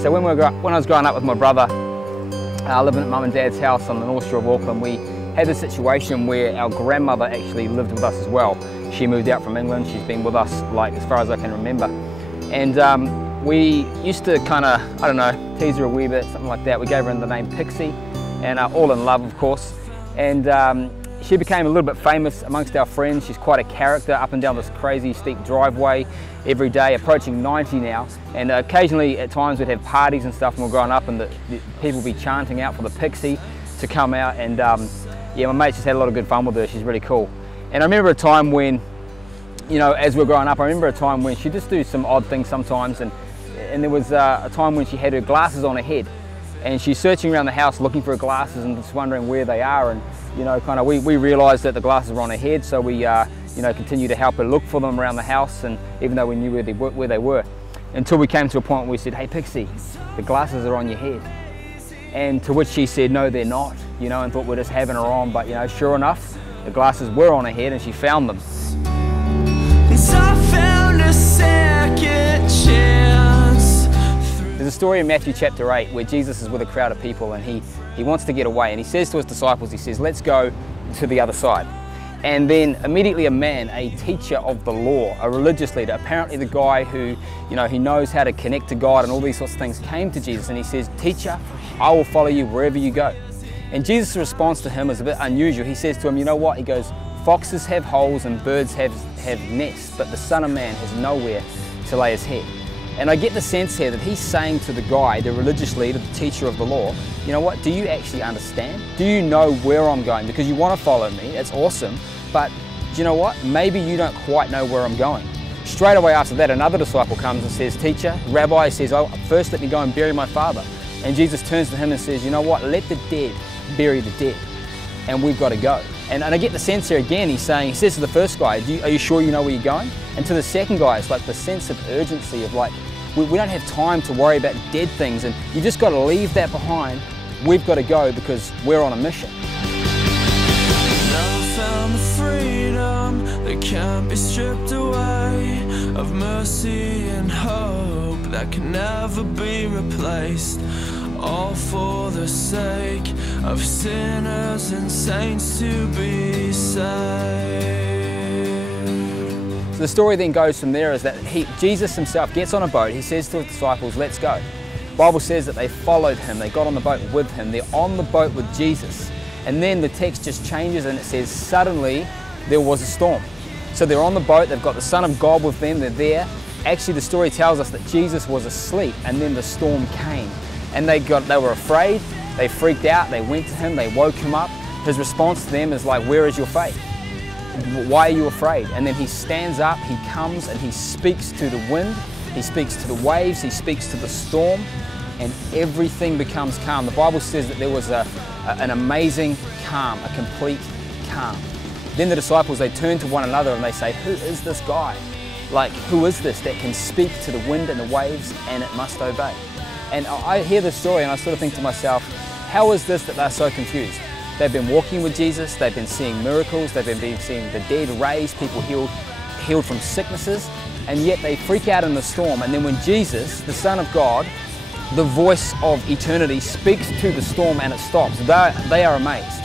so when I was growing up with my brother, living at Mum and Dad's house on the North Shore of Auckland, we had a situation where our grandmother actually lived with us as well. She moved out from England. She's been with us like as far as I can remember. And we used to kind of, I don't know, tease her a wee bit, something like that. We gave her the name Pixie, and all in love, of course. And she became a little bit famous amongst our friends. She's quite a character up and down this crazy steep driveway every day, approaching 90 now. And occasionally at times we'd have parties and stuff when we were growing up, and the people would be chanting out for the Pixie to come out. And yeah, my mates just had a lot of good fun with her. She's really cool. And I remember a time when, you know, as we were growing up, I remember a time when she'd just do some odd things sometimes. And there was a time when she had her glasses on her head, and she's searching around the house looking for her glasses and just wondering where they are. And you know, kind of we realised that the glasses were on her head, so we you know, continued to help her look for them around the house, and even though we knew where they were, until we came to a point where we said, "Hey Pixie, the glasses are on your head." And to which she said, "No, they're not," you know, and thought we're just having her on. But you know, sure enough, the glasses were on her head, and she found them. There's a story in Matthew chapter 8 where Jesus is with a crowd of people, and he wants to get away, and he says to his disciples, he says, "Let's go to the other side." And then immediately a man, a teacher of the law, a religious leader, apparently the guy who, you know, he knows how to connect to God and all these sorts of things, came to Jesus and he says, "Teacher, I will follow you wherever you go." And Jesus' response to him is a bit unusual. He says to him, "You know what?" He goes, "Foxes have holes and birds have nests, but the Son of Man has nowhere to lay his head." And I get the sense here that he's saying to the guy, the religious leader, the teacher of the law, "You know what, do you actually understand? Do you know where I'm going? Because you want to follow me, that's awesome, but do you know what? Maybe you don't quite know where I'm going." Straight away after that, another disciple comes and says, "Teacher," Rabbi says, "Oh, first let me go and bury my father." And Jesus turns to him and says, "You know what, let the dead bury the dead, and we've got to go." And I get the sense here again, he says to the first guy, "Are you sure you know where you're going?" And to the second guy, it's like the sense of urgency of like, we don't have time to worry about dead things, and you just got to leave that behind. We've got to go because we're on a mission. Now found the freedom that can't be stripped away, of mercy and hope that can never be replaced, all for the sake of sinners and saints to be saved. The story then goes from there is that Jesus himself gets on a boat. He says to his disciples, "Let's go." The Bible says that they followed him. They got on the boat with him. They're on the boat with Jesus. And then the text just changes and it says, suddenly there was a storm. So they're on the boat. They've got the Son of God with them. They're there. Actually, the story tells us that Jesus was asleep and then the storm came. And they were afraid. They freaked out. They went to him. They woke him up. His response to them is like, "Where is your faith? Why are you afraid?" And then he stands up, he comes and he speaks to the wind, he speaks to the waves, he speaks to the storm, and everything becomes calm. The Bible says that there was an amazing calm, a complete calm. Then the disciples, they turn to one another and they say, "Who is this guy? Like, who is this that can speak to the wind and the waves and it must obey?" And I hear this story and I sort of think to myself, how is this that they're so confused? They've been walking with Jesus, they've been seeing miracles, they've been seeing the dead raised, people healed from sicknesses, and yet they freak out in the storm. And then when Jesus, the Son of God, the voice of eternity, speaks to the storm and it stops, they are amazed.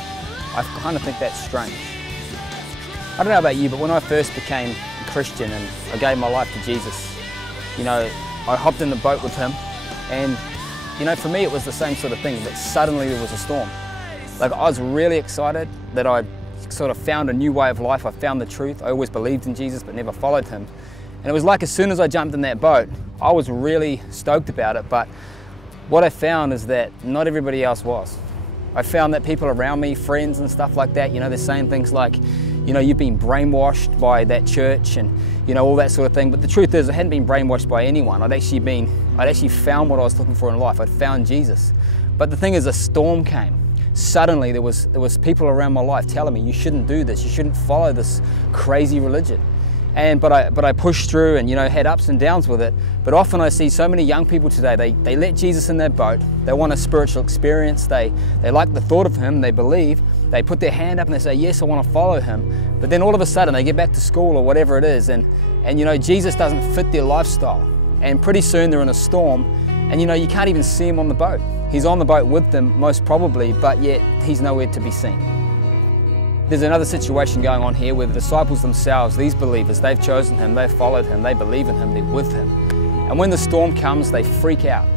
I kind of think that's strange. I don't know about you, but when I first became a Christian and I gave my life to Jesus, you know, I hopped in the boat with him, and you know, for me it was the same sort of thing, that suddenly there was a storm. Like, I was really excited that I sort of found a new way of life. I found the truth. I always believed in Jesus but never followed him. And it was like as soon as I jumped in that boat, I was really stoked about it. But what I found is that not everybody else was. I found that people around me, friends and stuff like that, you know, they're saying things like, you know, you've been brainwashed by that church and, you know, all that sort of thing. But the truth is, I hadn't been brainwashed by anyone. I'd actually found what I was looking for in life. I'd found Jesus. But the thing is, a storm came. Suddenly there was people around my life telling me, "You shouldn't do this, you shouldn't follow this crazy religion." But I pushed through and, you know, had ups and downs with it. But often I see so many young people today, they let Jesus in their boat, they want a spiritual experience, they like the thought of him, they believe, they put their hand up and they say, "Yes, I want to follow him." But then all of a sudden they get back to school or whatever it is, and you know, Jesus doesn't fit their lifestyle. And pretty soon they're in a storm And you know, you can't even see him on the boat. He's on the boat with them most probably, but yet he's nowhere to be seen. There's another situation going on here where the disciples themselves, these believers, they've chosen him, they've followed him, they believe in him, they're with him. And when the storm comes, they freak out.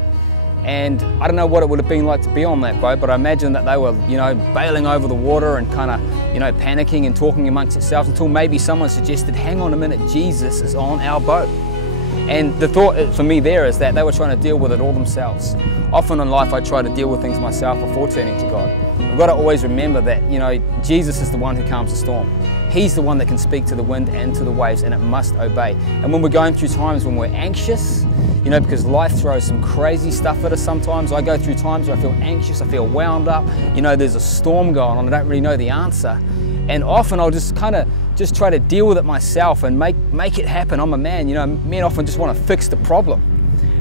And I don't know what it would have been like to be on that boat, but I imagine that they were, you know, bailing over the water and kind of, you know, panicking and talking amongst themselves until maybe someone suggested, hang on a minute, Jesus is on our boat. And the thought for me there is that they were trying to deal with it all themselves. Often in life I try to deal with things myself before turning to God. We've got to always remember that, you know, Jesus is the one who calms the storm. He's the one that can speak to the wind and to the waves, and it must obey. And when we're going through times when we're anxious, you know, because life throws some crazy stuff at us sometimes. I go through times where I feel anxious, I feel wound up, you know, there's a storm going on, I don't really know the answer. And often I'll just kind of try to deal with it myself and make it happen. I'm a man, you know, men often just want to fix the problem.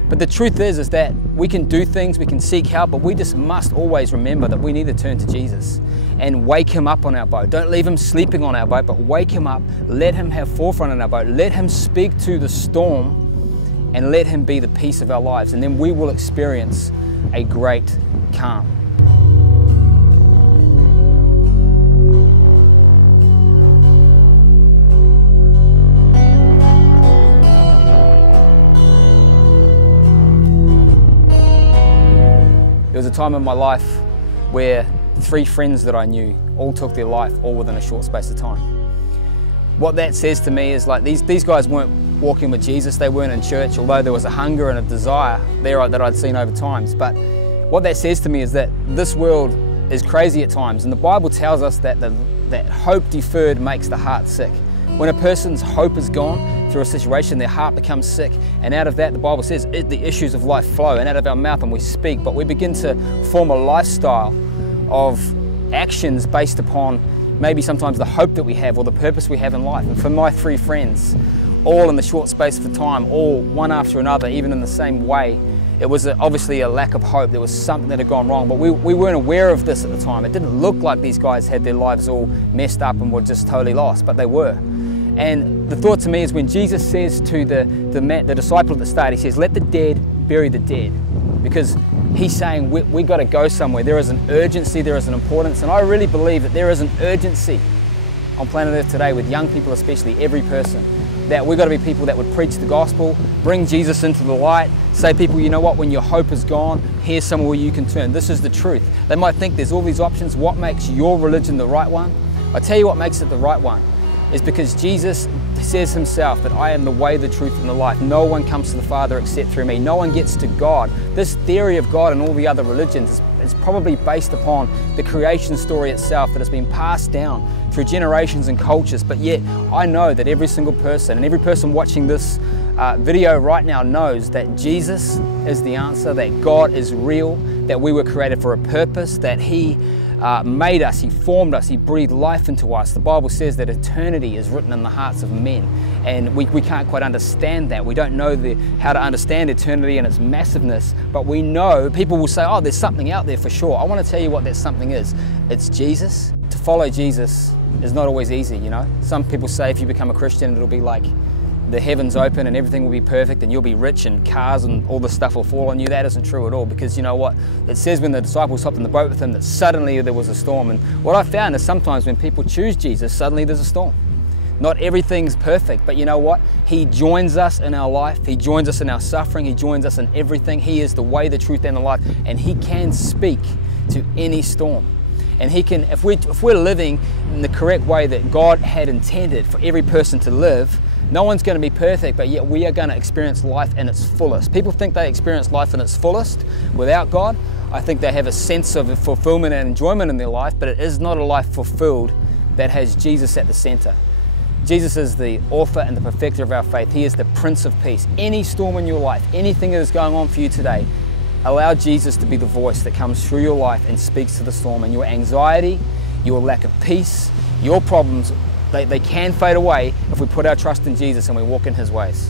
But the truth is that we can do things, we can seek help, but we just must always remember that we need to turn to Jesus and wake him up on our boat. Don't leave him sleeping on our boat, but wake him up, let him have forefront on our boat, let him speak to the storm, and let him be the peace of our lives. And then we will experience a great calm. There was a time in my life where 3 friends that I knew all took their life all within a short space of time. What that says to me is like these guys weren't walking with Jesus, they weren't in church, although there was a hunger and a desire there that I'd seen over times. But what that says to me is that this world is crazy at times, and the Bible tells us that that hope deferred makes the heart sick. When a person's hope is gone through a situation, their heart becomes sick, and out of that, the Bible says, the issues of life flow, and out of our mouth and we speak, but we begin to form a lifestyle of actions based upon maybe sometimes the hope that we have or the purpose we have in life. And for my 3 friends, all in the short space of time, all one after another, even in the same way, it was obviously a lack of hope. There was something that had gone wrong, but we weren't aware of this at the time. It didn't look like these guys had their lives all messed up and were just totally lost, but they were. And the thought to me is when Jesus says to the disciple at the start, he says, let the dead bury the dead. Because he's saying we got to go somewhere. There is an urgency, there is an importance, and I really believe that there is an urgency on planet Earth today with young people, especially every person, that we've got to be people that would preach the gospel, bring Jesus into the light, say people, you know what, when your hope is gone, here's somewhere you can turn. This is the truth. They might think there's all these options. What makes your religion the right one? I tell you what makes it the right one is because Jesus says himself that I am the way, the truth, and the life. No one comes to the Father except through me. No one gets to God. This theory of God and all the other religions is probably based upon the creation story itself that has been passed down through generations and cultures, but yet I know that every single person and every person watching this video right now knows that Jesus is the answer, that God is real, that we were created for a purpose, that He made us, He formed us, He breathed life into us. The Bible says that eternity is written in the hearts of men, and we can't quite understand that. We don't know how to understand eternity and its massiveness, but we know, people will say, oh, there's something out there for sure. I want to tell you what that something is. It's Jesus. To follow Jesus is not always easy, you know. Some people say if you become a Christian, it'll be like the heavens open and everything will be perfect and you'll be rich and cars and all this stuff will fall on you. That isn't true at all, because you know what? It says when the disciples hopped in the boat with him that suddenly there was a storm. And what I found is sometimes when people choose Jesus, suddenly there's a storm. Not everything's perfect, but you know what? He joins us in our life. He joins us in our suffering. He joins us in everything. He is the way, the truth, and the life. And He can speak to any storm. And He can, if we're living in the correct way that God had intended for every person to live, no one's going to be perfect, but yet we are going to experience life in its fullest. People think they experience life in its fullest without God. I think they have a sense of fulfillment and enjoyment in their life, but it is not a life fulfilled that has Jesus at the center. Jesus is the author and the perfecter of our faith. He is the Prince of Peace. Any storm in your life, anything that is going on for you today, allow Jesus to be the voice that comes through your life and speaks to the storm. And your anxiety, your lack of peace, your problems, they can fade away if we put our trust in Jesus and we walk in His ways.